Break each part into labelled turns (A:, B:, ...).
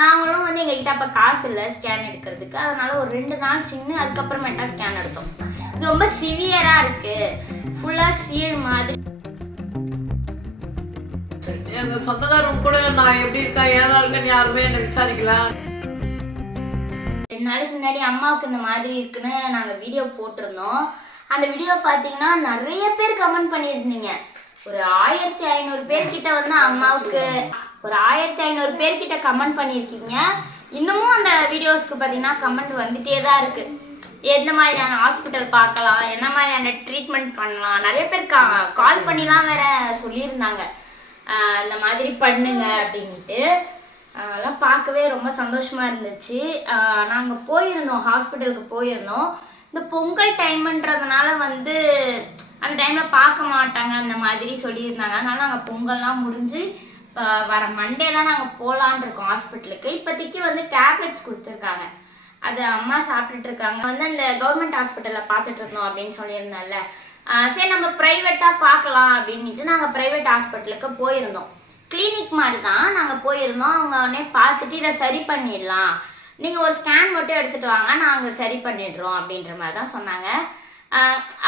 A: நாங்களும் வந்து எங்ககிட்ட அப்போ காசு இல்லை ஸ்கேன் எடுக்கிறதுக்கு. அதனால ஒரு ரெண்டு நாள் சின்ன அதுக்கப்புறமேட்டா ஸ்கேன் எடுத்தோம். இது ரொம்ப சிவியராக இருக்குது ஃபுல்லாக சீழ் மாதிரி.
B: எங்க சொந்தக்காரங்க கூட நான் எப்படி இருக்கேன் ஏதா இருக்கேன்னு யாருமே என்ன விசாரிக்கல.
A: ரெண்டு நாளைக்கு முன்னாடி அம்மாவுக்கு இந்த மாதிரி இருக்குன்னு நாங்கள் வீடியோ போட்டிருந்தோம். அந்த வீடியோ பார்த்தீங்கன்னா நிறைய பேர் கமெண்ட் பண்ணியிருந்தீங்க. ஒரு ஆயிரத்தி ஐநூறு பேர்கிட்ட வந்து அம்மாவுக்கு ஒரு ஆயிரத்தி ஐநூறு பேர்கிட்ட கமெண்ட் பண்ணியிருக்கீங்க. இன்னமும் அந்த வீடியோஸ்க்கு பார்த்தீங்கன்னா கமெண்ட் வந்துட்டே தான் இருக்கு. எந்த மாதிரியான ஹாஸ்பிட்டல் பார்க்கலாம் என்ன மாதிரியான ட்ரீட்மெண்ட் பண்ணலாம்? நிறைய பேர் கா கால் பண்ணிலாம் வேற சொல்லியிருந்தாங்க. இந்த மாதிரி பண்ணுங்க அப்படின்ட்டு அதெல்லாம் பார்க்கவே ரொம்ப சந்தோஷமா இருந்துச்சு. நாங்கள் போயிருந்தோம் ஹாஸ்பிட்டலுக்கு போயிருந்தோம். இந்த பொங்கல் டைம்ன்றதுனால வந்து அந்த டைமில் பார்க்க மாட்டாங்க அந்த மாதிரி சொல்லியிருந்தாங்க. அதனால நாங்கள் பொங்கல்லாம் முடிஞ்சு வர மண்டே தான் நாங்கள் போகலான் இருக்கோம் ஹாஸ்பிட்டலுக்கு இப்போதைக்கு வந்து டேப்லெட்ஸ் கொடுத்துருக்காங்க. அது அம்மா சாப்பிட்டுட்டு இருக்காங்க. வந்து அந்த கவர்மெண்ட் ஹாஸ்பிட்டலில் பார்த்துட்டு இருந்தோம் அப்படின்னு சொல்லியிருந்தேன்ல. சரி நம்ம ப்ரைவேட்டாக பார்க்கலாம் அப்படின்ட்டு நாங்கள் ப்ரைவேட் ஹாஸ்பிட்டலுக்கு போயிருந்தோம். கிளினிக் மாதிரி தான் நாங்கள் போயிருந்தோம். அவங்க உடனே பார்த்துட்டு இதை சரி பண்ணிடலாம். நீங்கள் ஒரு ஸ்கேன் மட்டும் எடுத்துகிட்டு வாங்க. நாங்கள் சரி பண்ணிடுறோம். அப்படின்ற மாதிரி தான் சொன்னாங்க.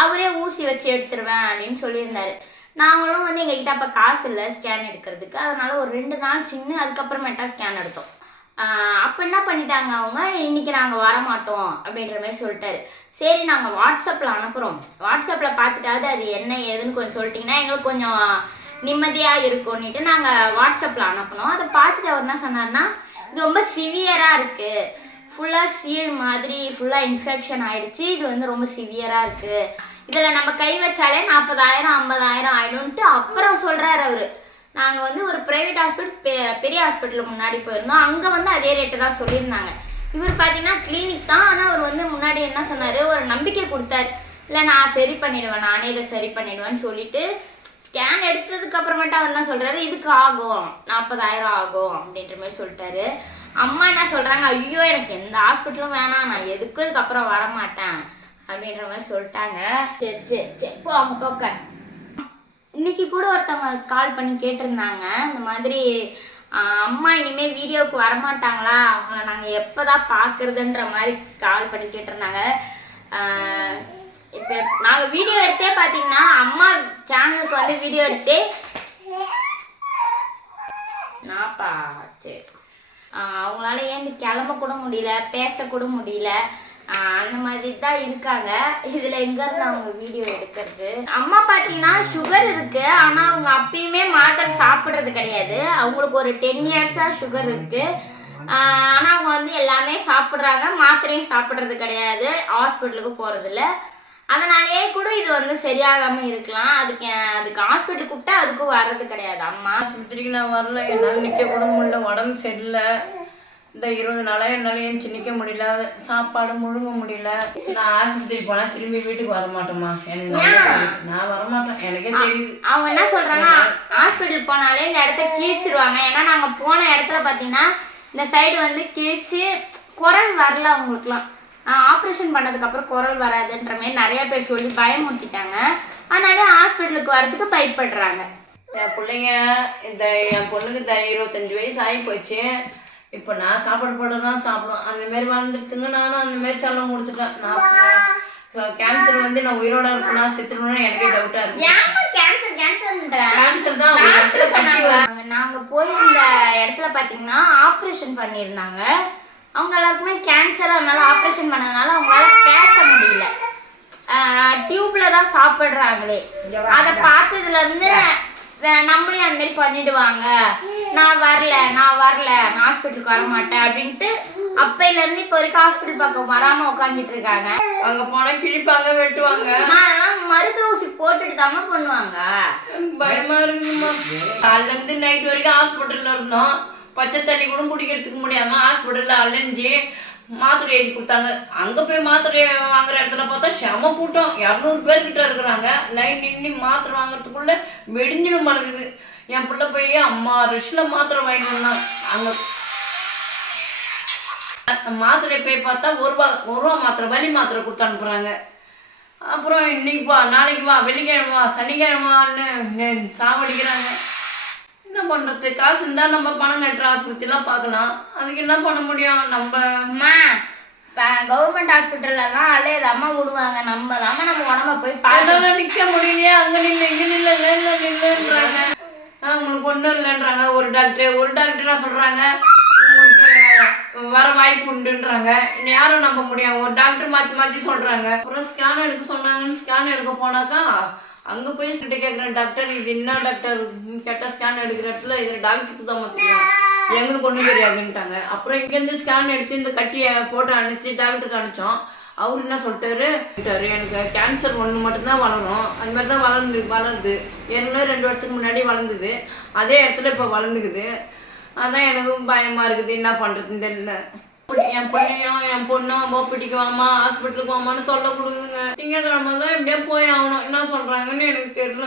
A: அவரே ஊசி வச்சு எடுத்துருவேன் அப்படின்னு சொல்லியிருந்தாரு. நாங்களும் வந்து எங்ககிட்ட அப்போ காசு இல்லை ஸ்கேன் எடுக்கிறதுக்கு. அதனால ஒரு ரெண்டு நாள் சின்ன அதுக்கப்புறமேட்டா ஸ்கேன் எடுத்தோம். அப்போ என்ன பண்ணிட்டாங்க அவங்க? இன்னைக்கு நாங்கள் வரமாட்டோம் அப்படின்ற மாதிரி சொல்லிட்டாரு. சரி நாங்கள் வாட்ஸ்அப்பில் அனுப்புகிறோம் வாட்ஸ்அப்பில் பார்த்துட்டாவது அது என்ன ஏதுன்னு கொஞ்சம் சொல்லிட்டீங்கன்னா எங்களுக்கு கொஞ்சம் நிம்மதியாக இருக்கும்னுட்டு நாங்கள் வாட்ஸ்அப்பில் அனுப்பினோம். அதை பார்த்துட்டு அவர் என்ன சொன்னார்னா இது ரொம்ப சிவியராக இருக்குது ஃபுல்லாக சீழ் மாதிரி ஃபுல்லாக இன்ஃபெக்ஷன் ஆகிடுச்சு இது வந்து ரொம்ப சிவியராக இருக்குது இதில் நம்ம கை வச்சாலே நாற்பதாயிரம் ஐம்பதாயிரம் ஆயிடும்ட்டு அப்புறம் சொல்கிறாரு அவர். நாங்கள் வந்து ஒரு ப்ரைவேட் ஹாஸ்பிட்டல் பெ பெரிய ஹாஸ்பிட்டல் முன்னாடி போயிருந்தோம். அங்கே வந்து அதே ரேட்டு தான் சொல்லியிருந்தாங்க. இவர் பார்த்தீங்கன்னா கிளினிக் தான். ஆனால் அவர் வந்து முன்னாடி என்ன சொன்னார்? ஒரு நம்பிக்கை கொடுத்தாரு. இல்லை நான் சரி பண்ணிடுவேன். நானே இதை சரி பண்ணிடுவேன்னு சொல்லிட்டு ஸ்கேன் எடுத்ததுக்கு அப்புறமேட்டு அவர் என்ன சொல்கிறாரு இதுக்கு ஆகும். நாற்பதாயிரம் ஆகும். அப்படின்ற மாதிரி சொல்லிட்டாரு. அம்மா என்ன சொல்கிறாங்க ஐயோ எனக்கு எந்த ஹாஸ்பிட்டலும் வேணாம். நான் எதுக்கும் இதுக்கப்புறம் வர மாட்டேன் அப்படின்ற மாதிரி சொல்லிட்டாங்க. சரி சரி சரி. போ அவங்க போக்க இன்னைக்கு கூட ஒருத்தவங்க கால் பண்ணி கேட்டிருந்தாங்க. இந்த மாதிரி அம்மா இனிமேல் வீடியோவுக்கு வரமாட்டாங்களா? அவங்கள நாங்கள் எப்போ தான் பார்க்குறதுன்ற மாதிரி கால் பண்ணி கேட்டிருந்தாங்க. இப்போ நாங்கள் வீடியோ எடுத்தே பார்த்தீங்கன்னா அம்மா சேனலுக்கு வந்து வீடியோ எடுத்தே நாப்பா சரி. அவங்களால ஏன் கிளம்ப கூட முடியல பேசக்கூட முடியல. அந்த மாதிரி தான் இருக்காங்க. இதுல எங்க இருந்து அவங்க வீடியோ எடுக்கிறது? அம்மா பாத்தீங்கன்னா சுகர் இருக்கு. ஆனா அவங்க அப்பயுமே மாத்திரை சாப்பிடுறது கிடையாது. அவங்களுக்கு ஒரு டென் இயர்ஸா சுகர் இருக்கு. ஆனா அவங்க வந்து எல்லாமே சாப்பிடுறாங்க. மாத்திரையும் சாப்பிடுறது கிடையாது. ஹாஸ்பிட்டலுக்கு போறது இல்ல அதனாலேயே கூட இது வந்து சரியாகாம இருக்கலாம். அதுக்கு அதுக்கு ஹாஸ்பிட்டல் கூப்பிட்டா அதுக்கும் வர்றது கிடையாது. அம்மா.
B: சுத்திரிக்கு நான் வரல. என்னால் நிற்க கூட முடியல. உடம்பு சரியில்லை. இந்த இருபது நாளாக என்னால் ஏஞ்சி நிற்க முடியல சாப்பாடு முழுங்க முடியல. நான் ஆஸ்பத்திரிக்கு போனால் திரும்பி வீட்டுக்கு வர மாட்டேம்மா. எனக்கு. நான் வரமாட்டேன் எனக்கே தெரியுது.
A: அவங்க என்ன சொல்றாங்க ஹாஸ்பிட்டல் போனாலே இந்த இடத்த கிழிச்சிருவாங்க. ஏன்னா நாங்க போன இடத்துல பாத்தீங்கன்னா இந்த சைடு வந்து கிழிச்சு குரல் வரல அவங்களுக்குலாம் ஆப்ரேஷன் பண்ணதுக்கு அப்புறம் குரல் வராதுன்ற மாதிரி நிறைய பேர் சொல்லி பயமுறுத்திட்டாங்க. அதனால ஹாஸ்பிட்டலுக்கு வரதுக்கு பயப்படுறாங்க.
B: என் பிள்ளைங்க இந்த என் பொண்ணுக்கு த இருபத்தஞ்சி வயசு ஆகி போச்சு. இப்போ நான் சாப்பாடு போட தான் சாப்பிடும். அந்த மாதிரி வளர்ந்துட்டுங்க நானும் அந்த மாதிரி செல்லம் கொடுத்துட்டேன். நான் கேன்சர் வந்து நான் உயிரோட இருப்பேனா செத்துருவேன்னு எனக்கே டவுட்டாக
A: இருக்கு. கேன்சர் கேன்சர்ன்ற
B: கேன்சர் தான் ஒரு இடத்துல வரும்.
A: நாங்க போயிருந்த இடத்துல பாத்தீங்கன்னா ஆப்ரேஷன் பண்ணியிருந்தாங்க. அவங்க எல்லாருக்குமே கேன்சர் அதனால ஆப்ரேஷன் பண்ணதுனால அவங்களால பேச முடியல. டியூப்ல தான் சாப்பிடுறாங்களே. அதை பார்த்ததுல இருந்து நம்மளையும் அந்த மாதிரி பண்ணிடுவாங்க. நான் வரல நான் வரல நான் ஹாஸ்பிட்டலுக்கு வர மாட்டேன் அப்படின்ட்டு அப்பையில இருந்து இப்போ வரைக்கும் ஹாஸ்பிட்டல் பக்கம் வராம உட்காந்துட்டு இருக்காங்க.
B: அங்க போனா கிழிப்பாங்க வெட்டுவாங்க.
A: அதெல்லாம் மருத்துவ ஊசி போட்டுட்டு தாம பண்ணுவாங்க.
B: பயமா இருக்குமா காலைல இருந்து நைட் வரைக்கும் ஹாஸ்பிட்டல்ல இருந்தோம். பச்சை தண்ணி கூட குடிக்கிறதுக்கு முடியாம ஹாஸ்பிட்டல்ல அலைஞ்சு மாத்திரை எழுதி கொடுத்தாங்க. அங்க போய் மாத்திரை வாங்குற இடத்துல பார்த்தா செம கூட்டம். இரநூறு பேர்கிட்ட இருக்கிறாங்க. லைன் நின்று மாத்திரை வாங்குறதுக்குள்ள வெடிஞ்சிடும் பழகுது என் பிள்ளை போய் அம்மா ரிஷ்ல மாத்திரை வாங்கிட்டு வந்தான் அங்க மாத்திரை போய் பார்த்தா ஒரு ரூபா ஒரு ரூபா மாத்திரை வலி மாத்திரை கொடுத்து அனுப்புறாங்க. அப்புறம் இன்னைக்கு வா நாளைக்கு வா வெள்ளிக்கிழமை வா சனிக்கிழமை வான்னு நே- சாவடிக்கிறாங்க. என்ன பண்றது? காசு இருந்தா நம்ம பணம் கட்டுற ஆஸ்பத்திரிலாம் பார்க்கலாம். அதுக்கு என்ன பண்ண முடியும்? நம்ம
A: அம்மா கவர்மெண்ட் ஹாஸ்பிட்டல்லாம் அலையுது அம்மா விடுவாங்க. நம்ம தாம்மா நம்ம உடம்ப போய் அதனால
B: நிக்க முடியலையே. அங்க நில்ல இங்க நில்ல நில்ல நில்லுன்றாங்க. உங்களுக்கு ஒன்றும் இல்லைன்றாங்க. ஒரு டாக்டர் ஒரு டாக்டராக சொல்கிறாங்க உங்களுக்கு வர வாய்ப்பு உண்டுன்றாங்க. இன்னும் யாரும் நம்ப முடியாது. ஒரு டாக்டர் மாற்றி மாற்றி சொல்கிறாங்க அப்புறம் ஸ்கேன் எடுக்க சொன்னாங்கன்னு ஸ்கேன் எடுக்க போனாக்கா அங்கே போய் கிட்ட கேட்குறேன் டாக்டர் இது என்ன டாக்டர் கேட்டால் ஸ்கேன் எடுக்கிற இடத்துல இது டாக்டருக்கு தான் தெரியும். எங்களுக்கு ஒன்றும் தெரியாதுன்ட்டாங்க. அப்புறம் இங்கேருந்து ஸ்கேன் எடுத்து இந்த கட்டியை ஃபோட்டோ அனுப்பிச்சு டாக்டருக்கு அனுப்பிச்சோம். அவர் என்ன சொல்லிட்டாரு? சொல்லிட்டாரு, எனக்கு கேன்சர் ஒன்று மட்டும்தான் வளரும் அது மாதிரி தான் வளர்ந்து வளருது. ஏற்கனவே ரெண்டு வருஷத்துக்கு முன்னாடி வளர்ந்தது. அதே இடத்துல இப்போ வளர்ந்துக்குது. அதான் எனக்கும் பயமாக இருக்குது. என்ன பண்ணுறதுன்னு தெரியல. என் பிள்ளையும் என் பொண்ணும் அம்மா பிடிக்குவாம்மா ஹாஸ்பிட்டலுக்கு வாமான்னு தொல்லை கொடுக்குதுங்க. திங்கக்கிழமை தான் இப்படியே போய் ஆகணும். என்ன சொல்கிறாங்கன்னு எனக்கு தெரியல.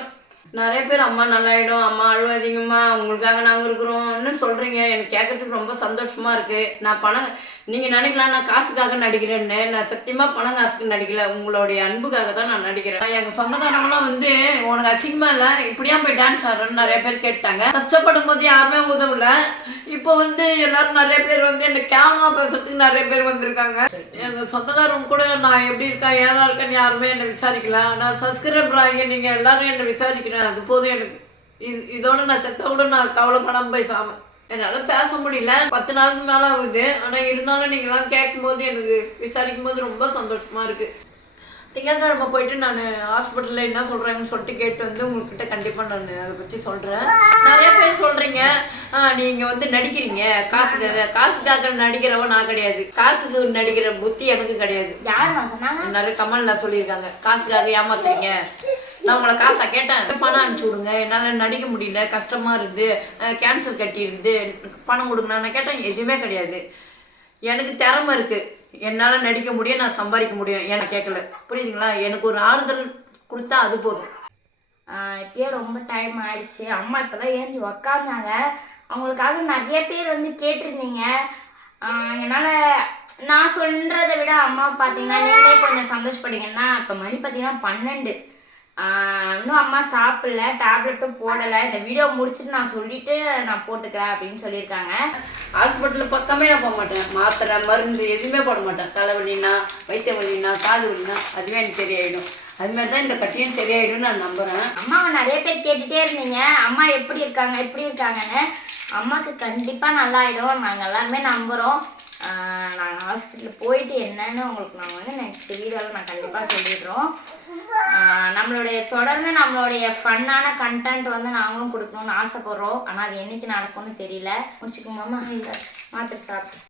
B: நிறைய பேர் அம்மா நல்லாயிடும். அம்மா அழுவாதீங்கம்மா உங்களுக்காக நாங்கள் இருக்கிறோம்னு சொல்கிறீங்க எனக்கு கேட்கறதுக்கு ரொம்ப சந்தோஷமா இருக்கு. நான் பணம் நீங்கள் நினைக்கலாம் நான் காசுக்காக நடிக்கிறேன்னு. நான் சத்தியமாக பணம் காசுக்கு நடிக்கல. உங்களுடைய அன்புக்காக தான் நான் நடிக்கிறேன். எங்கள் சொந்தக்காரங்களாம் வந்து உனக்கு அசிங்கமாக இல்லை. இப்படியா போய் டான்ஸ் ஆடுறேன்னு நிறைய பேர் கேட்டாங்க. கஷ்டப்படும் போது யாருமே உதவல. இப்போ வந்து எல்லாரும் நிறைய பேர் வந்து என்ன கேவலமா பேசுறதுக்கு நிறைய பேர் வந்திருக்காங்க. எங்கள் சொந்தக்காரங்க கூட நான் எப்படி இருக்கேன் ஏதா இருக்கேன்னு யாருமே என்னை விசாரிக்கல. நான் சப்ஸ்கிரைபர் ஆகி நீங்கள் எல்லாரும் என்னை விசாரிக்கிறேன். அது போதும் எனக்கு. இது இதோட நான் செத்த கூட நான் கவலைப்படாம போய் சாமன் என்னால பேச முடியல. பத்து நாளுக்கு மேல ஆகுது. ஆனா இருந்தாலும் நீங்களாம் கேட்கும்போது எனக்கு விசாரிக்கும் போது ரொம்ப சந்தோஷமா இருக்கு. திங்கட்கிழமை போயிட்டு நான் ஹாஸ்பிட்டலில் என்ன சொல்கிறாங்கன்னு சொல்லிட்டு கேட்டு வந்து உங்ககிட்ட கண்டிப்பாக நான் அதை பற்றி சொல்கிறேன் நிறைய பேர் சொல்கிறீங்க நீங்கள் வந்து நடிக்கிறீங்க. காசுக்காக காசுக்காக நடிக்கிறவன் நான் கிடையாது. காசுக்கு நடிக்கிற புத்தி எனக்கு கிடையாது. சொன்னாங்க? நிறைய கமலில் சொல்லியிருக்காங்க. காசுக்காக ஏமாத்துறீங்க. நான் உங்களை காசா கேட்டேன். பணம் அனுப்பிச்சி விடுங்க. என்னால் நடிக்க முடியல. கஷ்டமாக இருக்குது. கேன்சர் கட்டி பணம் கொடுங்க நான் கேட்டேன் எதுவுமே கிடையாது. எனக்கு திறமை இருக்கு. என்னால் நடிக்க முடியும் நான் சம்பாதிக்க முடியும். எனக்கு கேட்கல. புரியுதுங்களா? எனக்கு ஒரு ஆறுதல் கொடுத்தா அது போதும்.
A: இப்பயே ரொம்ப டைம் ஆயிடுச்சு. அம்மா இப்பதான் ஏஞ்சி உக்காந்தாங்க. அவங்களுக்காக நிறைய பேர் வந்து கேட்டிருந்தீங்க. என்னால் என்னால நான் சொல்றதை விட அம்மா பார்த்தீங்கன்னா நீங்களே கொஞ்சம் சந்தோஷப்படுங்கன்னா இப்போ மணி பார்த்தீங்கன்னா பன்னெண்டு. இன்னும் அம்மா சாப்பிடல டேப்லெட்டும் போடலை. இந்த வீடியோ முடிச்சுட்டு நான் சொல்லிட்டு நான் போட்டுக்கிறேன் அப்படின்னு சொல்லியிருக்காங்க.
B: ஹாஸ்பிட்டல் பக்கமே நான் போக மாட்டேன். மாத்திரை மருந்து எதுவுமே போட மாட்டேன். தலைவலினா வயிற்று வலினா காது வலினா அதுவே எனக்கு சரியாயிடும். அது மாதிரி தான் இந்த கட்டியும் சரியாயிடும்னு நான் நம்புகிறேன்
A: அம்மாவை நிறைய பேர் கேட்டுட்டே இருந்தீங்க. அம்மா எப்படி இருக்காங்க எப்படி இருக்காங்கன்னு. அம்மாவுக்கு கண்டிப்பாக நல்லாயிடும். நாங்கள் எல்லாருமே நம்புகிறோம் ஹாஸ்பிட்டல் போயிட்டு என்னன்னு உங்களுக்கு நாங்கள் வந்து நெக்ஸ்ட் வீடியோவில் நான் கண்டிப்பாக சொல்லிடுறோம். ஆஹ் நம்மளுடைய தொடர்ந்து நம்மளுடைய ஃபன்னான கண்டென்ட் வந்து நாங்களும் கொடுக்கணும்னு ஆசைப்படுறோம். ஆனால் அது என்னைக்கு நடக்கும்னு தெரியல. முடிச்சுக்கோங்க மாத்திர மாத்திரை சாப்பிட்டு